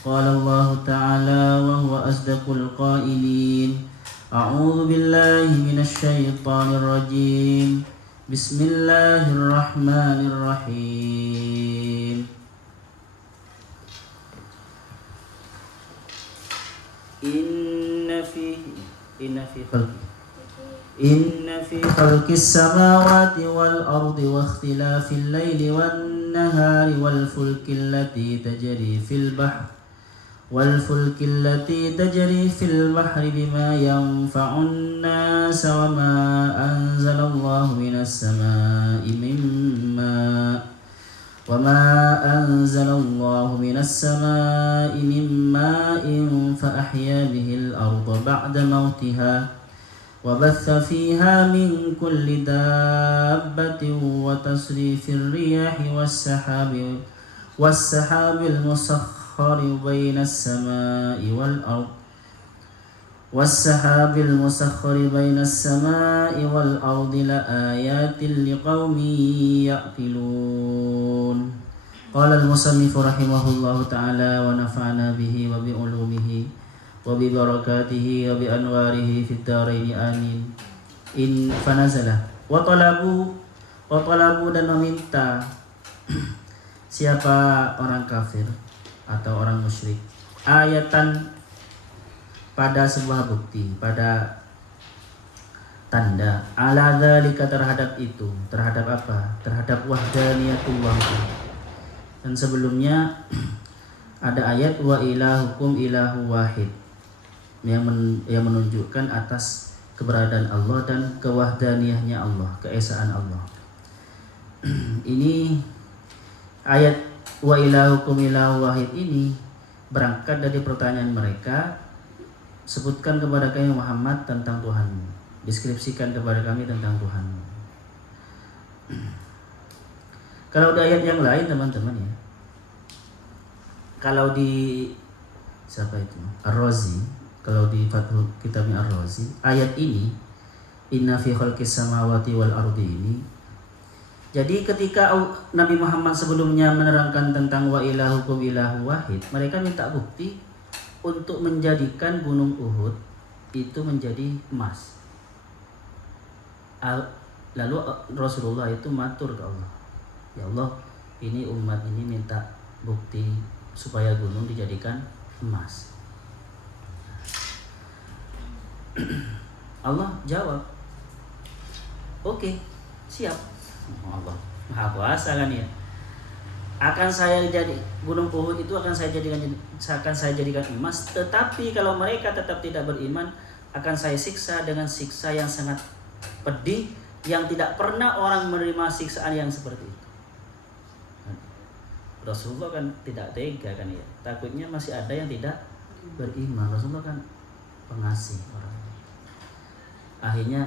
قال الله تعالى وهو أصدق القائلين أعوذ بالله من الشيطان الرجيم بسم الله الرحمن الرحيم إن في خلق السماوات والأرض واختلاف الليل والنهار والفلك التي تجري في البحر بما ينفع الناس وما أنزل الله من السماء من ماء فأحيا به الأرض بعد موتها وبث فيها من كل دابة وتصريف الرياح والسحاب المسخر بين السماء والأرض لآيات لقوم يعقلون. قال المصنف رحمه الله تعالى ونفعنا به وبعلومه وببركاته وبأنواره في الدارين آمين. Fanazalah wa talabu dan meminta siapa orang kafir atau orang musyrik ayatan pada sebuah bukti, pada tanda ala dzalika terhadap itu, terhadap apa? Terhadap wahdaniyatullah. Dan sebelumnya ada ayat wa ilahukum ilahu wahid yang menunjukkan atas keberadaan Allah dan kewahdaniyahnya Allah, keesaan Allah. Ini ayat wa ilahukum ilahu wahid ini berangkat dari pertanyaan mereka, sebutkan kepada kami Muhammad tentang Tuhanmu, deskripsikan kepada kami tentang Tuhanmu. Kalau di ayat yang lain teman-teman ya, kalau di siapa itu Ar-Razi, kalau di Fathul Kitabnya Ar-Razi, ayat ini inna fi khalqis samawati wal ardi ini, jadi ketika Nabi Muhammad sebelumnya menerangkan tentang wa ilahukum ilahu wahid, mereka minta bukti untuk menjadikan gunung Uhud itu menjadi emas. Lalu Rasulullah itu matur ke Allah, ya Allah, ini umat ini minta bukti supaya gunung dijadikan emas. Allah jawab, oke, siap. Allah Maha Kuasa kan ya. Akan saya jadi gunung Uhud itu akan saya jadikan emas. Tetapi kalau mereka tetap tidak beriman, akan saya siksa dengan siksa yang sangat pedih, yang tidak pernah orang menerima siksaan yang seperti itu. Rasulullah kan tidak tega kan ya. Takutnya masih ada yang tidak beriman. Rasulullah kan pengasih orang. Akhirnya,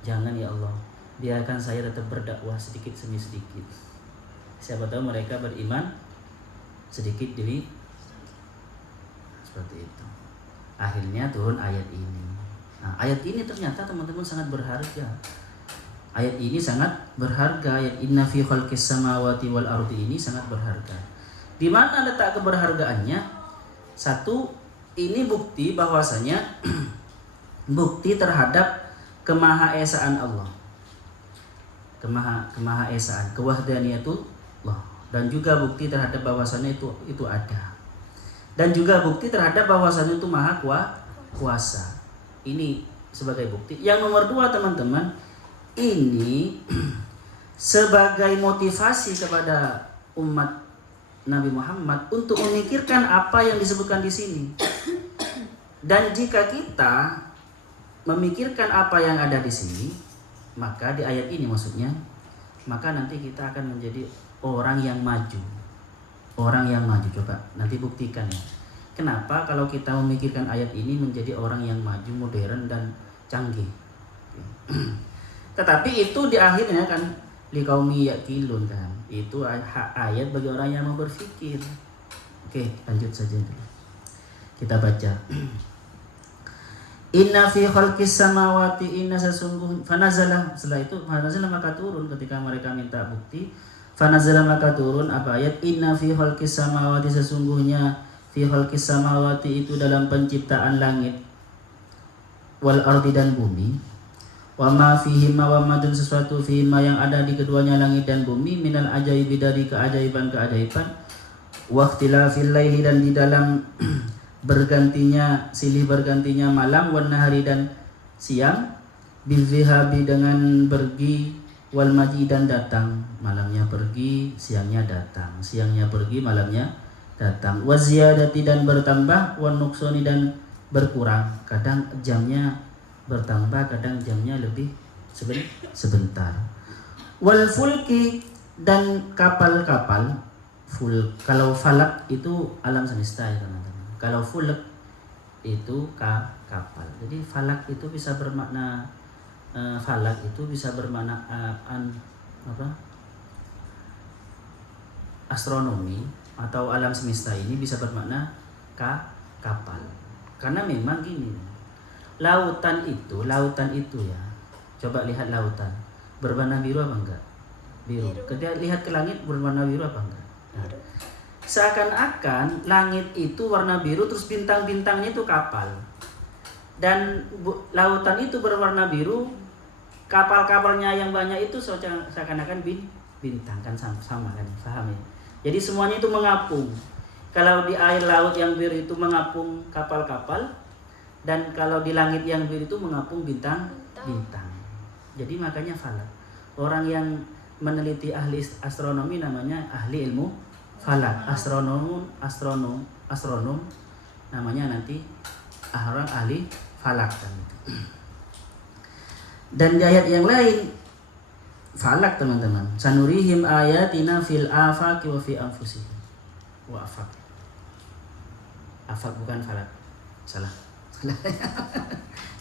jangan ya Allah, biarkan saya tetap berdakwah sedikit demi sedikit. Siapa tahu mereka beriman sedikit demi seperti itu. Akhirnya turun ayat ini. Nah, ayat ini ternyata teman-teman sangat berharga. Ayat ini sangat berharga. Ayat inna fi khalqis samawati wal ardi ini sangat berharga. Di mana letak keberhargaannya? Satu, ini bukti bahwasanya bukti terhadap kemahaesaan Allah, kemahaesaan, kewahdaniyatullah, dan juga bukti terhadap bahwasannya itu ada, dan juga bukti terhadap bahwasannya itu maha kuasa. Ini sebagai bukti. Yang nomor dua teman-teman, ini sebagai motivasi kepada umat Nabi Muhammad untuk memikirkan apa yang disebutkan di sini. Dan jika kita memikirkan apa yang ada di sini, maka di ayat ini maksudnya, maka nanti kita akan menjadi orang yang maju. Orang yang maju, coba nanti buktikan ya. Kenapa kalau kita memikirkan ayat ini menjadi orang yang maju, modern dan canggih. Tetapi itu di akhirnya kan liqaumi yaqilun kan. Itu ayat bagi orang yang mau berpikir. Oke, lanjut saja dulu. Kita baca. Inna fi khalqis samawati inna sesungguh fanazala, setelah itu fanazala maka turun ketika mereka minta bukti. Fanazala maka turun apa ayat inna fi khalqis samawati, sesungguhnya fi khalqis samawati itu dalam penciptaan langit wal ardi dan bumi, wa ma fihima wa ma dan sesuatu fihima yang ada di keduanya langit dan bumi, minal ajaibi dari keajaiban-keajaiban, wa ikhtilafil laili dan di dalam silih bergantinya malam, wan nahari dan siang, bizihabi dengan pergi, wal maji dan datang, malamnya pergi siangnya datang, siangnya pergi malamnya datang, wa ziyadati dan bertambah, wan nuqsani dan berkurang, kadang jamnya bertambah, kadang jamnya lebih sebentar. Wal fulki dan kapal-kapal. Kalau falak itu alam semesta ya teman-teman. Kalau fulk itu kapal. Jadi falak itu bisa bermakna falak itu bisa bermakna astronomi, atau alam semesta ini bisa bermakna kapal. Karena memang gini, lautan itu ya, coba lihat lautan berwarna biru apa enggak? Biru. Ketika lihat ke langit berwarna biru apa enggak? Nah, seakan-akan langit itu warna biru, terus bintang-bintangnya itu kapal, dan lautan itu berwarna biru, kapal-kapalnya yang banyak itu seakan-akan bintang, kan sama kan, paham ya? Jadi semuanya itu mengapung. Kalau di air laut yang biru itu mengapung kapal-kapal, dan kalau di langit yang biru itu mengapung bintang. Jadi makanya falak. Orang yang meneliti ahli astronomi namanya ahli ilmu falak. Astronom namanya nanti orang ahli falak kan. Dan di ayat yang lain falak teman-teman. Sanurihim ayatina fil afaqi wa fi anfusihim. Wa afaq. Afaq bukan falak. Salah.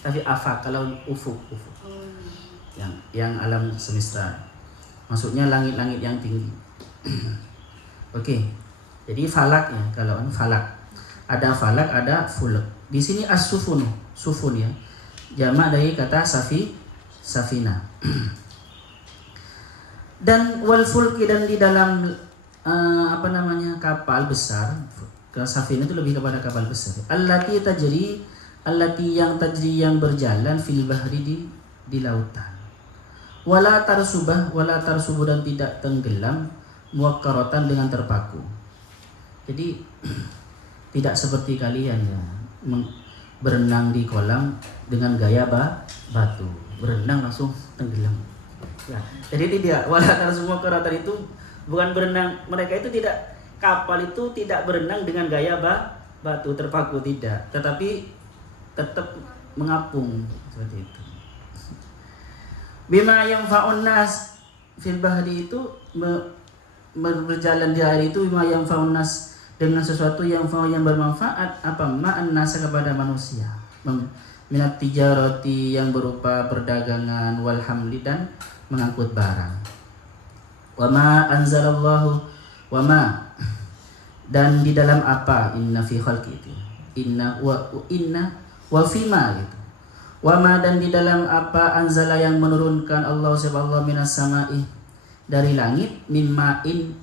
Tapi afaq kalau ufuk. Yang alam semesta. Maksudnya langit-langit yang tinggi. Oke. Jadi falak ya, kalau falak. Ada falak, ada fulk. Di sini as-sufun ya. Jamak dari kata safina. Dan wal fulki dan di dalam kapal besar. Safina itu lebih kepada kapal besar. Allati yang tajri yang berjalan fil bahri di lautan. Wala tarsubuh dan tidak tenggelam, muwakkaratan dengan terpaku. Jadi tidak seperti kalian ya, berenang di kolam dengan gaya batu, berenang langsung tenggelam. Ya, jadi tidak, wala tarsubuh muwakkaratan itu bukan berenang, mereka itu tidak, kapal itu tidak berenang dengan gaya batu terpaku, tidak, tetapi tetap mengapung seperti itu. Bima yang fa'unnas fil bahri itu berjalan di air itu, bima yang fa'unnas dengan sesuatu yang bermanfaat, apa ma'an nasa kepada manusia, minat tijarati yang berupa perdagangan, wal hamli dan mengangkut barang. Wa ma anzalallahu wa ma dan di dalam apa, inna fi khalqi itu, inna wa fima gitu. Wa ma dan di dalam apa anzala yang menurunkan Allah subhanahu minas sama'i dari langit, mimma'in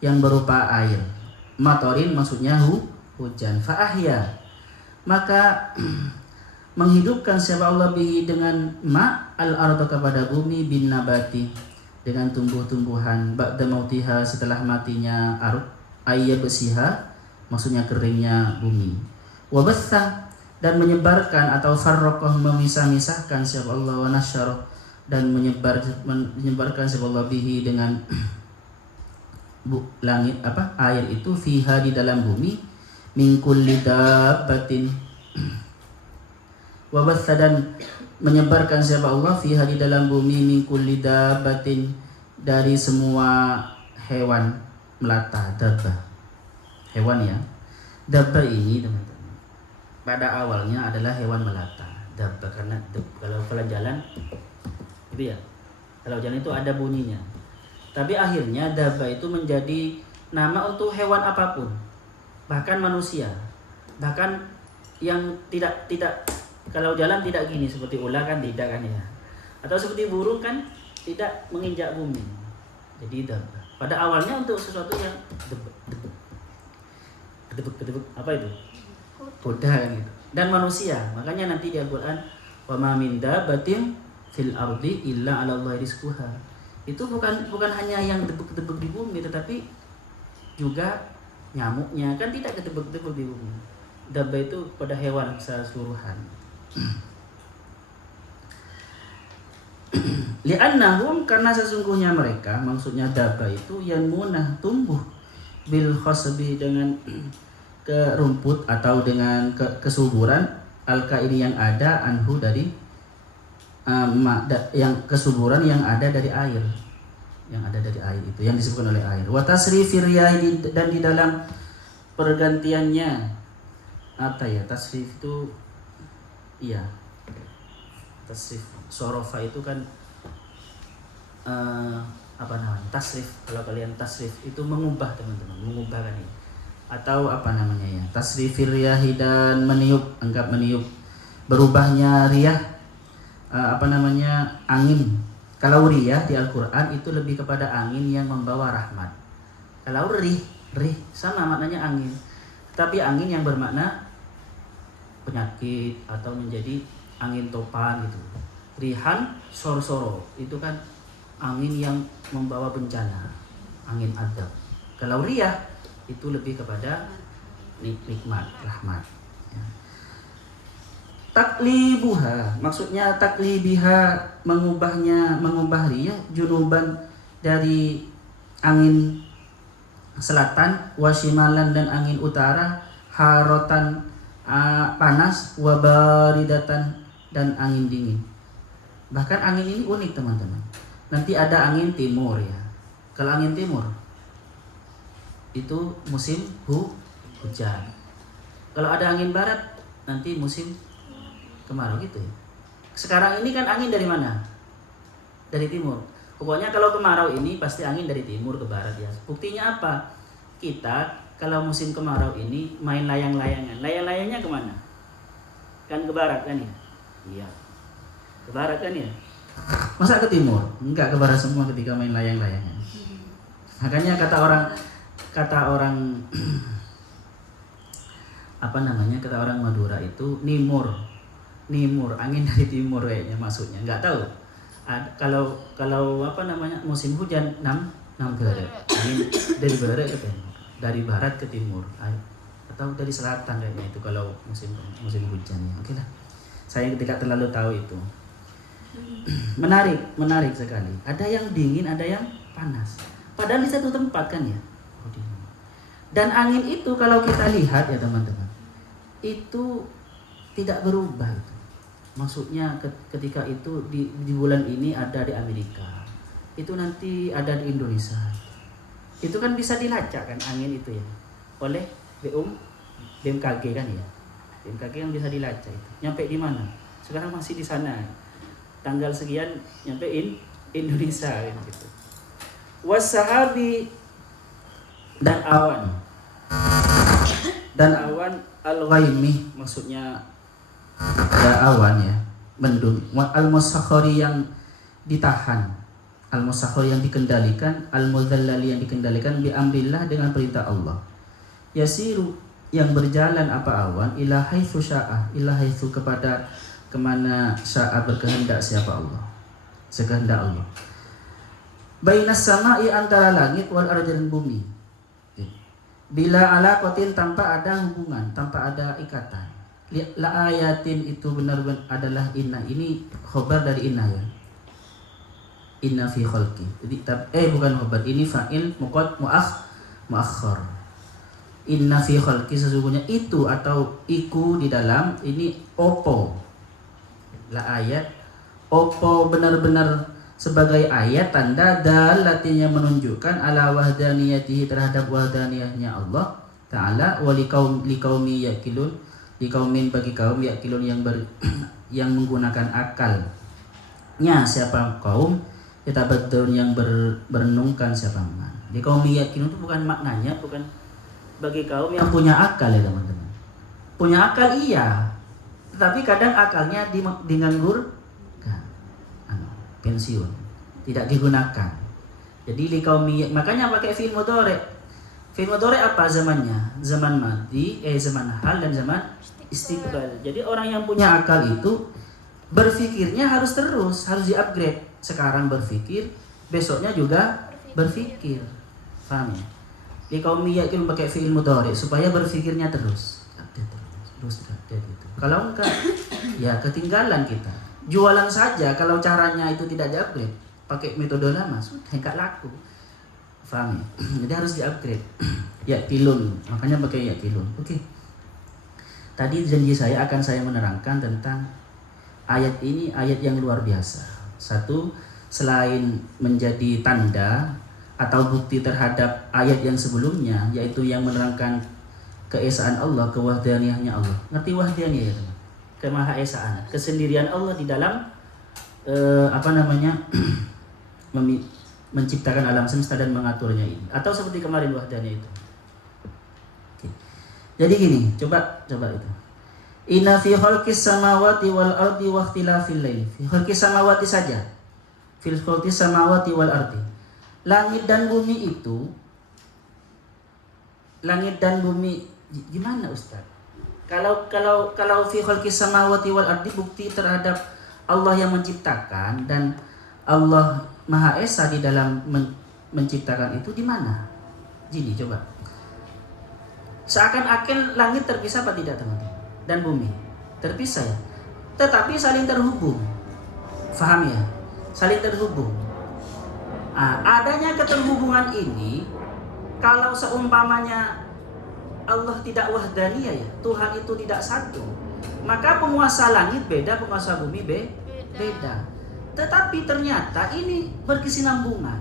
yang berupa air, matorin maksudnya hujan, fa ahya maka menghidupkan siapa Allah bihi dengan ma al-arda kepada bumi, bin nabati dengan tumbuh-tumbuhan, ba'da mautiha setelah matinya ayyabsiha maksudnya keringnya bumi, wa batha dan menyebarkan atau farraqah memisah-misahkan siapa Allah, wa nasyara dan menyebarkan siapa Allah bihi dengan langit air itu, fiha di dalam bumi, min kulli dabbatin wa batha dan menyebarkan siapa Allah fiha di dalam bumi, min kulli dabbatin dari semua hewan melata, dabbah hewan ya. Dabbah ini teman-teman pada awalnya adalah hewan melata, dabbah karena kalau jalan itu ya, kalau jalan itu ada bunyinya, tapi akhirnya dabbah itu menjadi nama untuk hewan apapun, bahkan manusia, bahkan yang tidak kalau jalan tidak gini seperti ular kan, tidak kan ya, atau seperti burung kan tidak menginjak bumi. Jadi dabbah pada awalnya untuk sesuatu yang kedebuk apa itu? Kuda kan gitu. Dan manusia. Makanya nanti di Al-Qur'an wa ma min dabbatin fil ardi illa 'ala Allahi rizquha. Itu bukan hanya yang kedebuk-kedebuk di bumi, tetapi juga nyamuknya kan tidak kedebuk-kedebuk di bumi. Dabba itu pada hewan secara keseluruhan. Li'annahum, karena sesungguhnya mereka, maksudnya dabba itu yang munah, tumbuh bil khasbi, dengan ke rumput atau dengan kesuburan ini yang ada anhu dari yang kesuburan yang ada dari air, itu yang disebutkan oleh air. Wa tasrifir riyahi, dan di dalam pergantiannya apa ya, tasrif itu iya, tasrif sorofa itu kan apa namanya, tasrif. Kalau kalian tasrif itu mengubah, teman-teman, mengubah kan ini, atau apa namanya ya, tasrifir riyahi, dan meniup, anggap meniup, berubahnya riyah, apa namanya, angin. Kalau riyah di Al-Qur'an itu lebih kepada angin yang membawa rahmat. Kalau rih sama maknanya angin, tapi angin yang bermakna penyakit atau menjadi angin topan gitu. Rihan soro itu kan angin yang membawa bencana, angin adab. Kalau riyah itu lebih kepada nikmat, rahmat ya. Taklibuha, maksudnya taklibiha, mengubah riyah, junuban dari angin selatan, wasimalan dan angin utara, harotan panas, wabaridatan dan angin dingin. Bahkan angin ini unik, teman-teman. Nanti ada angin timur ya. Kalau angin timur itu musim hujan. Kalau ada angin barat nanti musim kemarau gitu ya. Sekarang ini kan angin dari mana? Dari timur. Pokoknya kalau kemarau ini pasti angin dari timur ke barat ya. Buktinya apa? Kita kalau musim kemarau ini main layang-layangan. Layang-layangnya kemana? Kan ke barat kan ya? Iya. Ke barat kan ya? Masa ke timur? Enggak, ke barat semua ketika main layang-layangan. Makanya kata orang apa namanya, kata orang Madura itu nimur, angin dari timur kayaknya maksudnya, nggak tahu. Kalau apa namanya, musim hujan nam barat, angin dari barat ke timur, dari barat ke timur, atau dari selatan kayaknya itu kalau musim hujannya. Oke lah, saya tidak terlalu tahu itu. Menarik sekali. Ada yang dingin, ada yang panas. Padahal di satu tempat kan ya. Dan angin itu kalau kita lihat ya teman-teman, itu tidak berubah itu. Maksudnya ketika itu di bulan ini ada di Amerika, itu nanti ada di Indonesia. Itu kan bisa dilacak kan angin itu ya, oleh BMKG kan ya. BMKG yang bisa dilacak itu. Nyampe di mana? Sekarang masih di sana. Tanggal sekian nyampe Indonesia gitu. Wasahabi, dan awan al-ghaimi, maksudnya ya awan ya, mendung. Al-musakhkhari, yang ditahan, al-musakhkhari yang dikendalikan, al-mudzallali yang dikendalikan, bi amrillah dengan perintah Allah. Yasiru, yang berjalan apa awan, ila haitsu syaa, ila haitsu kepada kemana syaa berkehendak siapa Allah, sekehendak Allah. Bainas sama'i, antara langit, wal ardi dan bumi. Bila alaqatin, tanpa ada hubungan, tanpa ada ikatan. La ayatin, itu benar-benar adalah inna. Ini khobar dari inna ya. Inna fi khalqi. Jadi bukan khobar, ini fa'il muakhkhar. Inna fi khalqi, sesungguhnya itu atau iku di dalam, ini opo. La ayat, opo benar-benar sebagai ayat, tanda dalatinya menunjukkan ala wahdaniyatihi, terhadap wahdaniyahnya Allah Ta'ala, wa liqaumi yaqilun, liqaumin, bagi kaum, yaqilun yang menggunakan akalnya, siapa kaum, yatabaddarun, yang berenungkan, siapa man. Liqaumi yaqilun itu bukan maknanya, bukan bagi kaum yang punya akal ya teman-teman. Punya akal iya, tetapi kadang akalnya diganggur, pensiun, tidak digunakan. Jadi liqaumi, makanya pakai fi'il mudhari. Fi'il mudhari apa zamannya? Zaman madi, zaman hal dan zaman istiqbal. Jadi orang yang punya akal itu berpikirnya harus terus, harus di-upgrade. Sekarang berpikir, besoknya juga berpikir. Paham ya? Di kaum yakin pakai fi'il mudhari supaya berpikirnya terus. Update terus update itu. Kalau enggak, ya ketinggalan kita. Jualan saja kalau caranya itu tidak di-upgrade, pakai metode lama sudah enggak laku. Paham ya? Jadi harus di-upgrade. Ya tilun, makanya pakai ya tilun. Oke. Tadi janji saya akan saya menerangkan tentang ayat ini, ayat yang luar biasa. Satu, selain menjadi tanda atau bukti terhadap ayat yang sebelumnya, yaitu yang menerangkan keesaan Allah, kewahdaniahnya Allah. Ngerti wahdaniyah ya teman? Kemahaesaan, kesendirian Allah di dalam menciptakan alam semesta dan mengaturnya ini. Atau seperti kemarin wahdaniyah itu. Oke. Jadi gini, coba itu. Inna fi khalqis samawati wal ardi wa ikhtilafil lail. Fi khalqis samawati saja. Fi khalqis samawati wal ardi. Langit dan bumi itu, langit dan bumi gimana Ustaz? Kalau fi khalqis samawati wal ardi bukti terhadap Allah yang menciptakan dan Allah Maha Esa di dalam menciptakan itu di mana? Gini coba. Seakan-akan langit terpisah apa tidak teman-teman? Dan bumi terpisah ya. Tetapi saling terhubung. Faham ya? Saling terhubung. Adanya keterhubungan ini kalau seumpamanya Allah tidak wahdaniyah ya, Tuhan itu tidak satu, maka penguasa langit beda, penguasa bumi beda. Tetapi ternyata ini berkesinambungan.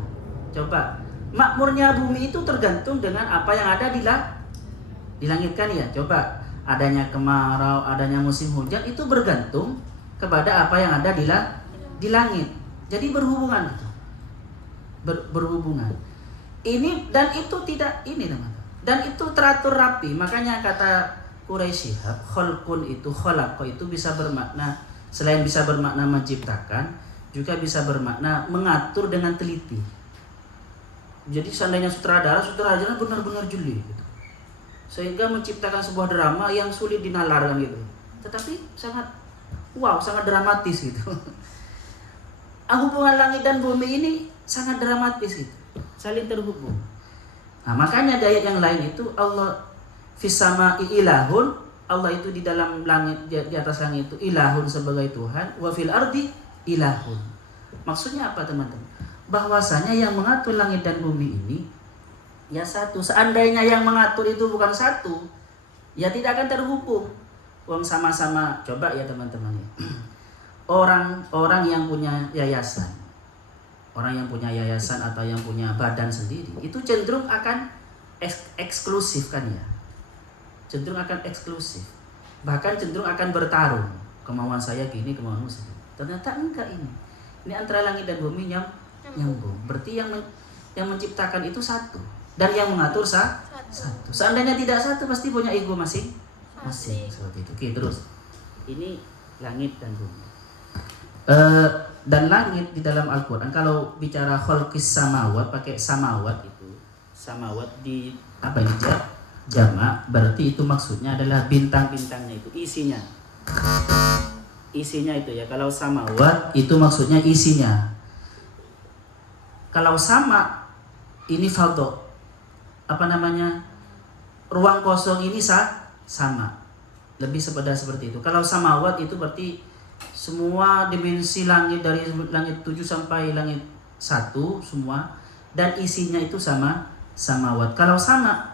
Coba, makmurnya bumi itu tergantung dengan apa yang ada di langit kan ya. Coba, adanya kemarau, adanya musim hujan itu bergantung kepada apa yang ada di langit. Jadi berhubungan gitu. Berhubungan. Ini dan itu tidak ini teman-teman. Dan itu teratur rapi. Makanya kata Quraisy Shihab, khalqun itu khalaqa itu bisa bermakna, selain bisa bermakna menciptakan, juga bisa bermakna mengatur dengan teliti. Jadi seandainya sutradaranya benar-benar jeli gitu. Sehingga menciptakan sebuah drama yang sulit dinalarkan gitu. Tetapi sangat dramatis gitu. Hubungan langit dan bumi ini sangat dramatis gitu. Saling terhubung. Nah, makanya di ayat yang lain itu Allah fis sama'i ilahun, Allah itu di dalam langit, di atas langit itu ilahun sebagai Tuhan, wa fil ardi ilahun. Maksudnya apa teman-teman? Bahwasanya yang mengatur langit dan bumi ini ya satu. Seandainya yang mengatur itu bukan satu, ya tidak akan terhubung. Wong sama-sama, coba ya teman-teman. Orang yang punya yayasan, atau yang punya badan sendiri, itu cenderung akan eksklusif kan ya. Cenderung akan eksklusif. Bahkan cenderung akan bertarung. Kemauan saya gini, kemauanmu segini. Ternyata enggak ini. Ini antara langit dan bumi nyambung. Berarti yang menciptakan itu satu. Dan yang mengatur satu. Seandainya tidak satu pasti punya ego masing-masing. Seperti itu. Oke, terus. Ini langit dan bumi. Dan langit di dalam Al-Quran kalau bicara khalqis samawat pakai samawat itu samawat di apa ini jamak berarti itu maksudnya adalah bintang-bintangnya itu isinya itu ya. Kalau samawat itu maksudnya isinya. Kalau sama ini fadho ruang kosong ini sama lebih seperti itu. Kalau samawat itu berarti semua dimensi langit dari langit 7 sampai langit 1 semua dan isinya itu samawat. Kalau sama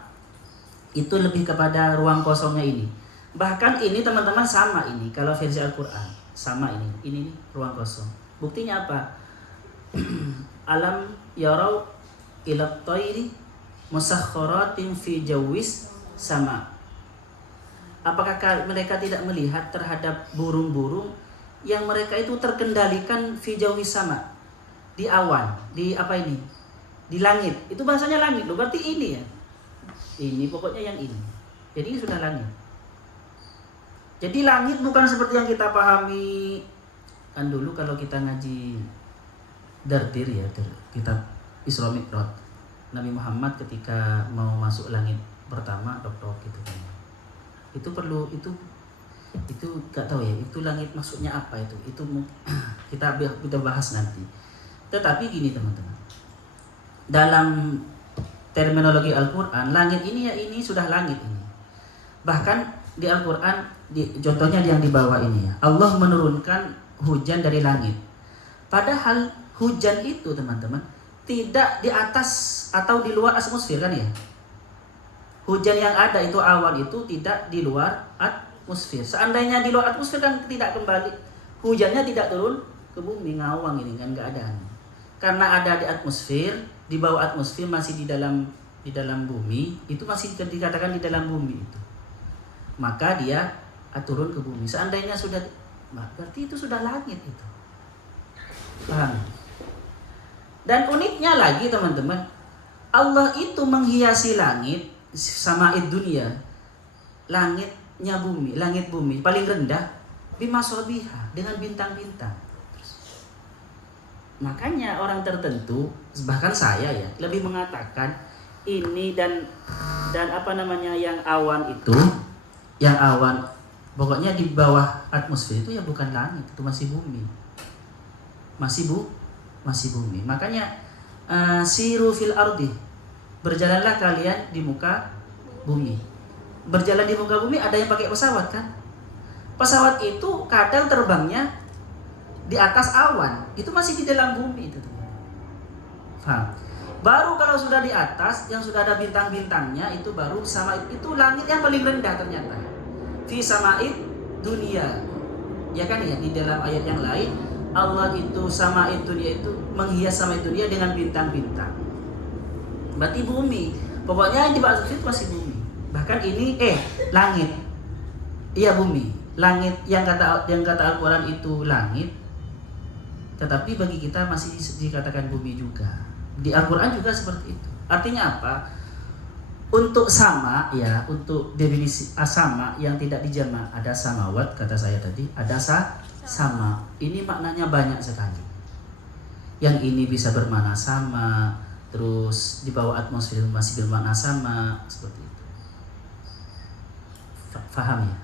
itu lebih kepada ruang kosongnya ini. Bahkan ini teman-teman sama ini kalau versi Al-Qur'an sama ini ruang kosong. Buktinya apa? Alam yarau ila thairi musakhkharatin fi jawis sama. Apakah mereka tidak melihat terhadap burung-burung yang mereka itu terkendalikan fi jawis sama, di awan, di langit. Itu bahasanya langit loh, berarti ini ya. Ini pokoknya yang ini. Jadi ini sudah langit. Jadi langit bukan seperti yang kita pahami kan dulu kalau kita ngaji Dardir ya, kitab Isra Mi'raj. Nabi Muhammad ketika mau masuk langit pertama dok gitu kan. Itu perlu itu nggak tahu ya, itu langit maksudnya apa itu kita bahas nanti. Tetapi gini teman-teman, dalam terminologi Al-Quran, langit ini ya ini sudah langit ini. Bahkan di Al-Quran, contohnya yang di bawah ini ya, Allah menurunkan hujan dari langit. Padahal hujan itu teman-teman tidak di atas atau di luar atmosfer kan ya. Hujan yang ada itu awan itu tidak di luar atmosfer. Seandainya di luar atmosfer kan tidak kembali, hujannya tidak turun ke bumi, ngawang ini kan nggak ada. Karena ada di atmosfer, di bawah atmosfer masih di dalam bumi, itu masih dikatakan di dalam bumi itu. Maka dia turun ke bumi. Seandainya sudah, berarti itu sudah langit itu. Paham? Dan uniknya lagi teman-teman, Allah itu menghiasi langit sama'id dunia, langitnya bumi, langit bumi paling rendah bimasobiha, dengan bintang-bintang. Makanya orang tertentu, bahkan saya ya, lebih mengatakan ini dan apa namanya yang awan itu, yang awan pokoknya di bawah atmosfer itu ya bukan langit, itu masih bumi. Masih bumi. Makanya siru fil ardi, berjalanlah kalian di muka bumi. Berjalan di muka bumi ada yang pakai pesawat kan? Pesawat itu kadang terbangnya di atas awan, itu masih di dalam bumi itu. Paham? Baru kalau sudah di atas, yang sudah ada bintang-bintangnya, itu baru sama, itu langit yang paling rendah ternyata. Fi sama'id dunia. Ya kan ya, di dalam ayat yang lain Allah itu sama'id dunia itu menghias sama'id dunia dengan bintang-bintang. Berarti bumi. Pokoknya di bawah itu masih bumi. Bahkan ini langit. Iya bumi. Langit yang kata Al-Qur'an itu langit. Tetapi bagi kita masih dikatakan bumi juga. Di Al-Quran juga seperti itu. Artinya apa? Untuk sama ya, untuk definisi sama yang tidak dijamak, ada samawat kata saya tadi, ada sama. Ini maknanya banyak sekali. Yang ini bisa bermakna sama, terus di bawah atmosfer masih bermakna sama, seperti itu. Faham ya?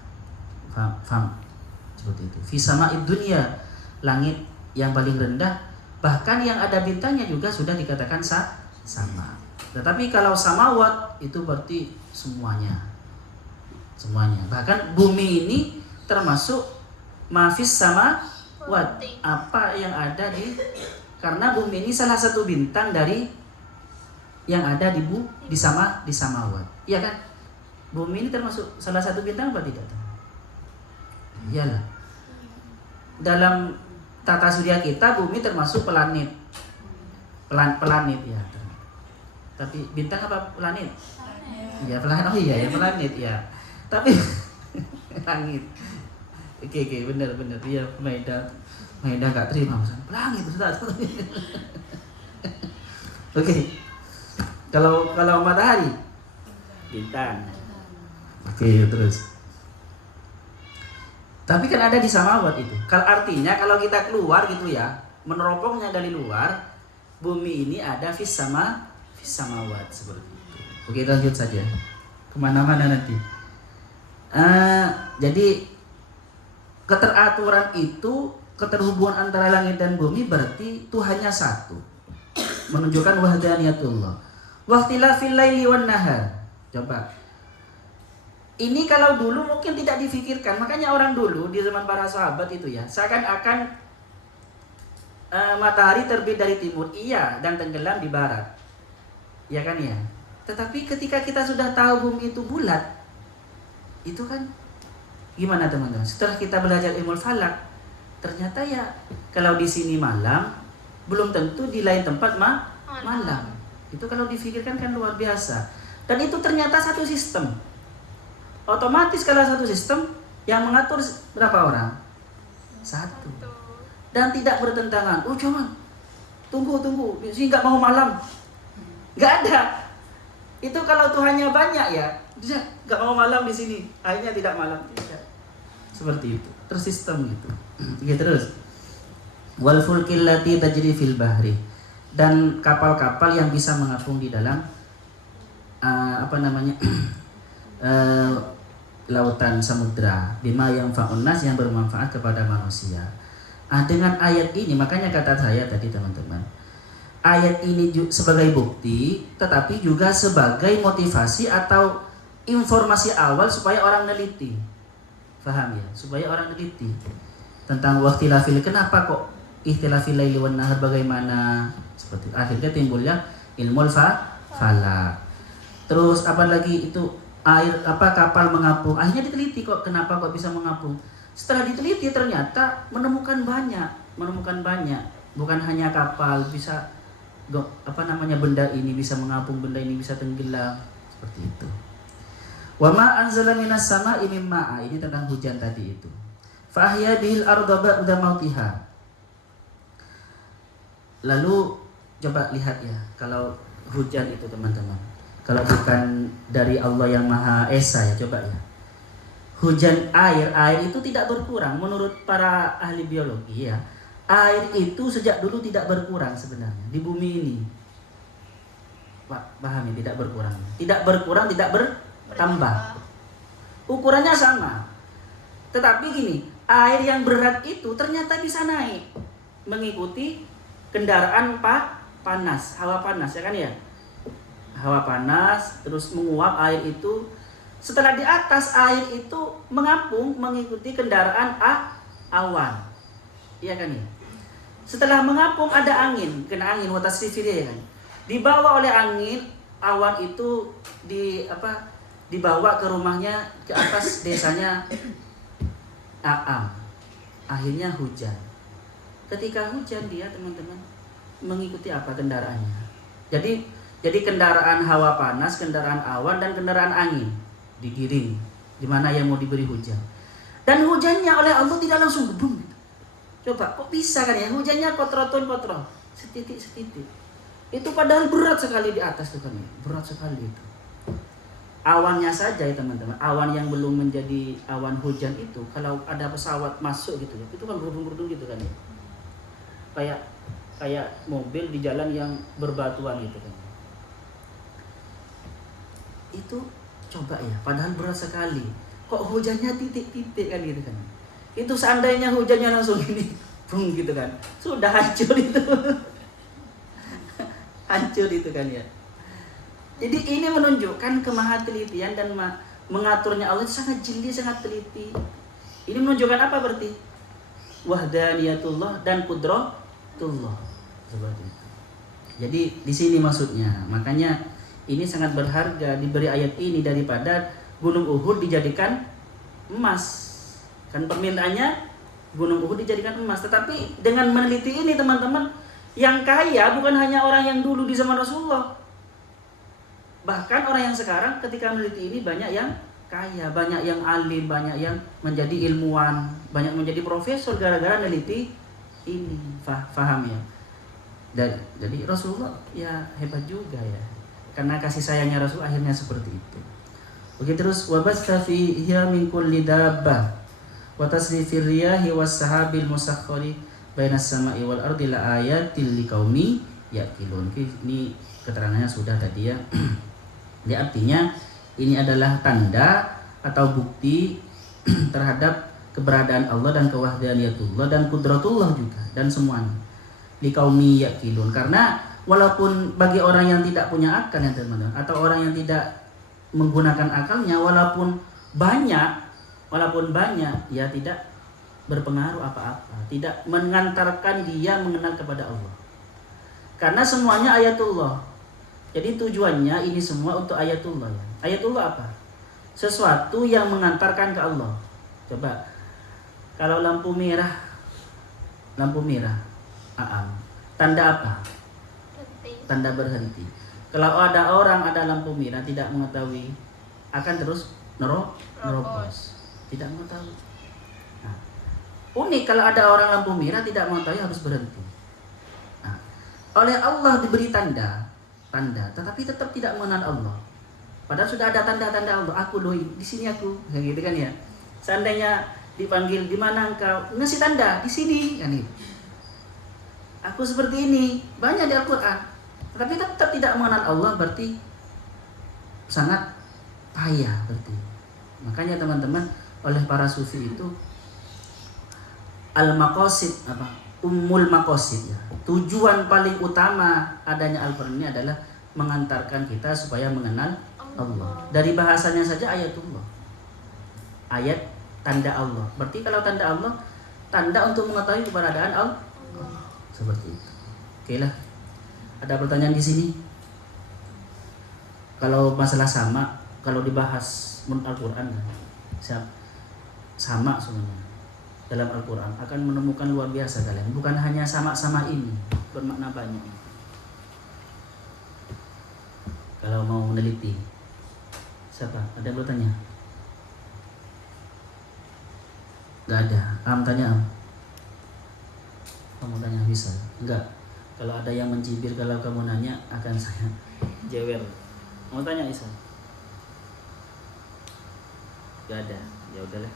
Faham. Seperti itu. Fi sama'id dunia, langit yang paling rendah, bahkan yang ada bintangnya juga sudah dikatakan sama. Tetapi kalau samawat itu berarti semuanya. Bahkan bumi ini termasuk mafis samawat, apa yang ada karena bumi ini salah satu bintang dari yang ada di samawat. Iya kan? Bumi ini termasuk salah satu bintang apa tidak? Iyalah. Dalam tata surya kita bumi termasuk planet ya. Tapi bintang apa planet? Ya planet. Oh iya ya planet ya. Tapi langit. Oke benar. Iya Maeda enggak terima Ustaz. Planet Ustaz. Oke. Kalau matahari bintang. Oke, terus. Tapi kan ada di samawat itu. Artinya kalau kita keluar gitu ya, meneropongnya dari luar, bumi ini ada fis samawat seperti itu. Oke, lanjut saja. Kemana-mana nanti. Jadi keteraturan itu, keterhubungan antara langit dan bumi berarti Tuhannya satu. Menunjukkan wahdaniyatullah. Waqtilafil laili wan nahar. Coba. Ini kalau dulu mungkin tidak difikirkan, makanya orang dulu di zaman para sahabat itu ya, seakan-akan matahari terbit dari timur, iya, dan tenggelam di barat, ya kan ya. Tetapi ketika kita sudah tahu bumi itu bulat, itu kan gimana teman-teman? Setelah kita belajar ilmu falak, ternyata ya kalau di sini malam, belum tentu di lain tempat malam. Itu kalau difikirkan kan luar biasa. Dan itu ternyata satu sistem. Otomatis kalau satu sistem yang mengatur berapa orang? Satu. Dan tidak bertentangan. Oh jangan, tunggu, sih nggak mau malam. Nggak ada. Itu kalau Tuhannya banyak ya, dia nggak mau malam di sini. Akhirnya tidak malam. Tidak. Seperti itu. Tersistem gitu. Oke terus. Wal fulkil lati tajri fil bahri. dan kapal-kapal yang bisa mengapung di dalam lautan samudra, bima yang fa'unnas, yang bermanfaat kepada manusia. Dengan ayat ini, makanya kata saya tadi teman-teman, ayat ini sebagai bukti, tetapi juga sebagai motivasi atau informasi awal supaya orang neliti. Faham ya? Supaya orang neliti tentang waqtilafil, kenapa kok ikhtilafil laili wan nahar, bagaimana, seperti akhirnya timbulnya ilmul falak. Terus apa lagi itu kapal mengapung, akhirnya diteliti kok kenapa kok bisa mengapung. Setelah diteliti ternyata menemukan banyak, bukan hanya kapal bisa benda ini bisa mengapung, benda ini bisa tenggelam, seperti itu. Wa ma anzala minas sama'i mim ma'a, ini tentang hujan tadi itu. Fa ahya bihil arda ba'da mautiha. Lalu coba lihat ya, kalau hujan itu teman-teman, kalau bukan dari Allah yang Maha Esa ya, coba ya. Hujan air itu tidak berkurang menurut para ahli biologi ya. Air itu sejak dulu tidak berkurang sebenarnya di bumi ini. Paham ya, tidak berkurang. Tidak berkurang, tidak bertambah. Ukurannya sama. Tetapi gini, air yang berat itu ternyata bisa naik mengikuti kendaraan panas, hawa panas ya kan ya. Hawa panas terus menguap air itu. Setelah di atas, air itu mengapung mengikuti kendaraan awan. Iya kan ya? Setelah mengapung ada angin, kena angin, watasrifir ya kan. Dibawa oleh angin, awan itu dibawa ke rumahnya, ke atas desanya Aam. Akhirnya hujan. Ketika hujan dia teman-teman mengikuti apa kendaraannya. Jadi kendaraan hawa panas, kendaraan awan dan kendaraan angin digiring di mana yang mau diberi hujan. Dan hujannya oleh Allah tidak langsung gedung gitu. Coba kok bisa kan ya, hujannya kotroton, setitik. Itu padahal berat sekali di atas tuh kan ya. Berat sekali itu. Awannya saja ya teman-teman, awan yang belum menjadi awan hujan itu, kalau ada pesawat masuk gitu ya, itu kan berdung gitu kan ya. Kayak mobil di jalan yang berbatuan gitu kan. Itu coba ya, padahal berat sekali. Kok hujannya titik-titik kan gitu kan. Itu seandainya hujannya langsung gini, bung gitu kan. Sudah hancur itu. Hancur itu kan ya. Jadi ini menunjukkan kemahatelitian dan mengaturnya Allah sangat jeli, sangat teliti. Ini menunjukkan apa berarti? Wahdaniyatullah dan qudratullah. Seperti itu. Jadi di sini maksudnya. Makanya ini sangat berharga diberi ayat ini daripada Gunung Uhud dijadikan emas. Kan permintaannya Gunung Uhud dijadikan emas. Tetapi dengan meneliti ini teman-teman, yang kaya bukan hanya orang yang dulu di zaman Rasulullah. Bahkan orang yang sekarang ketika meneliti ini banyak yang kaya, banyak yang alim, banyak yang menjadi ilmuwan, banyak menjadi profesor gara-gara meneliti ini. Faham ya? Jadi Rasulullah ya hebat juga ya. Karena kasih sayangnya Rasul akhirnya seperti itu. Oke, terus wabasta fiha min kulli dabbah wa tasrifir riyahi was sahabil musakhkhari bainas sama'i wal ardi la ayatil liqaumi yaqilun. Ini keterangannya sudah tadi ya. Jadi artinya ini adalah tanda atau bukti terhadap keberadaan Allah dan kewahdaniyatullah dan qudratullah juga dan semuanya. Liqaumi yaqilun, karena walaupun bagi orang yang tidak punya akal ya teman-teman, atau orang yang tidak menggunakan akalnya, walaupun banyak ya tidak berpengaruh apa-apa, tidak mengantarkan dia mengenal kepada Allah. Karena semuanya ayatullah. Jadi tujuannya ini semua untuk ayatullah ya. Ayatullah apa? Sesuatu yang mengantarkan ke Allah. Coba kalau lampu merah tanda apa? Tanda berhenti. Kalau ada orang ada lampu merah tidak mengetahui, akan terus nerobos. Tidak mengetahui. Nah, unik kalau ada orang lampu merah tidak mengetahui harus berhenti. Nah, oleh Allah diberi tanda, tetapi tetap tidak mengenal Allah. Padahal sudah ada tanda-tanda Allah. Aku loh di sini aku, kayak gitu kan ya. Seandainya dipanggil di mana engkau, ngasih tanda di sini kan itu. Aku seperti ini, banyak di Al-Quran. Tetapi tetap tidak mengenal Allah berarti sangat payah berarti. Makanya teman-teman, oleh para sufi itu al-maqasid ummul maqasid ya. Tujuan paling utama adanya Al-Quran ini adalah mengantarkan kita supaya mengenal Allah. Dari bahasanya saja ayatullah. Ayat tanda Allah. Berarti kalau tanda Allah, tanda untuk mengetahui keberadaan Allah. Seperti itu. Oke lah. Ada pertanyaan di sini? Kalau masalah sama, kalau dibahas menurut Al-Quran, sama semuanya. Dalam Al-Quran akan menemukan luar biasa kalian. Bukan hanya sama-sama ini, bermakna banyak. Kalau mau meneliti, siapa? Ada yang bertanya? Gak ada. Tanya Am. Kamu tanya bisa? Enggak. Kalau ada yang mencibir kalau kamu nanya akan saya jewer. Mau tanya Isa? Gak ada. Ya udahlah.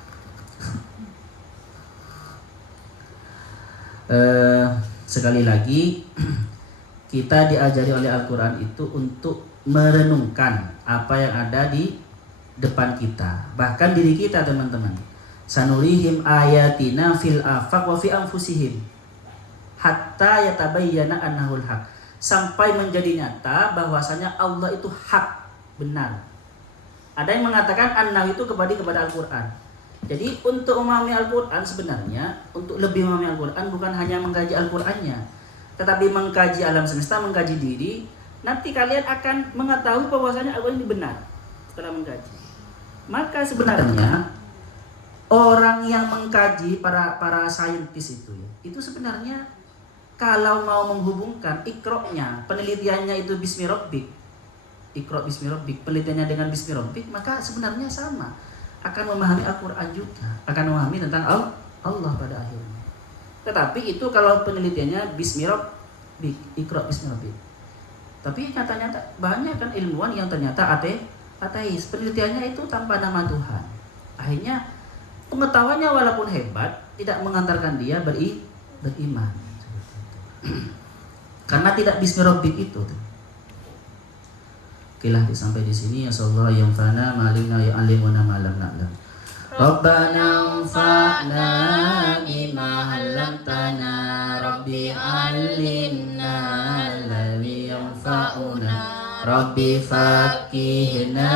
Sekali lagi kita diajari oleh Al-Quran itu untuk merenungkan apa yang ada di depan kita, bahkan diri kita teman-teman. Sanurihim ayatina fil afaq wa fi anfusihim hatta yatabayyana annahul haq, sampai menjadi nyata bahwasanya Allah itu hak, benar. Ada yang mengatakan annahu itu kepada Al-Quran. Jadi untuk memahami Al-Quran sebenarnya, untuk lebih memahami Al-Quran bukan hanya mengkaji Al-Qurannya, tetapi mengkaji alam semesta, mengkaji diri. Nanti kalian akan mengetahui bahwasanya Al-Quran ini benar setelah mengkaji. Maka sebenarnya orang yang mengkaji, para saintis itu sebenarnya kalau mau menghubungkan ikroknya, penelitiannya itu bismi rabbik, ikrok bismi rabbik, penelitiannya dengan bismi rabbik, maka sebenarnya sama, akan memahami Al-Quran juga, akan memahami tentang Allah pada akhirnya. Tetapi itu kalau penelitiannya bismi rabbik, ikrok bismi rabbik. Tapi nyata-nyata banyak kan ilmuwan yang ternyata ateis, penelitiannya itu tanpa nama Tuhan. Akhirnya pengetahuannya walaupun hebat tidak mengantarkan dia beriman. Karena tidak bismi rabbik itu. Oke lah, sampai di sini. Ya sallallahu yang fana malimna ya alimuna malam na'lam. Rabbana anfa'na bima 'allamtana, Rabbi 'allimna alladhi yanfa'una, Rabbi faqihna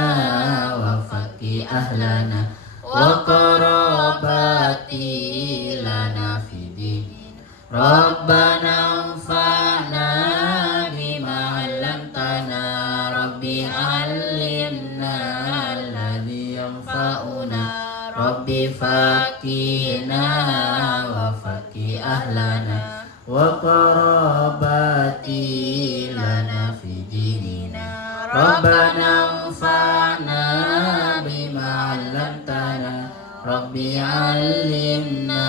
wa faqih ahlana wa qarabati lana fid din. Rabbana anfa'na bima 'allamtana, Rabbi 'allimna alladhi yanfa'una, Rabbi faqihna wa faqih ahlana wa qarabati lana fid dinina. Rabbana anfa'na bima 'allamtana, Rabbi 'allimna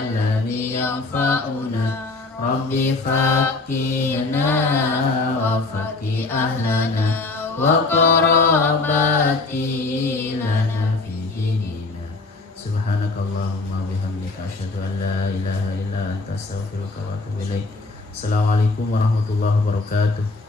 alladhi yanfa'una, Rabbi faqihna wa faqih ahlana wa qarabati lana fi dinina. Subhanakallahumma bihamdika asyhadu an la ilaha illa anta astaghfiruka wa atubu ilaik. Assalamualaikum warahmatullahi wabarakatuh.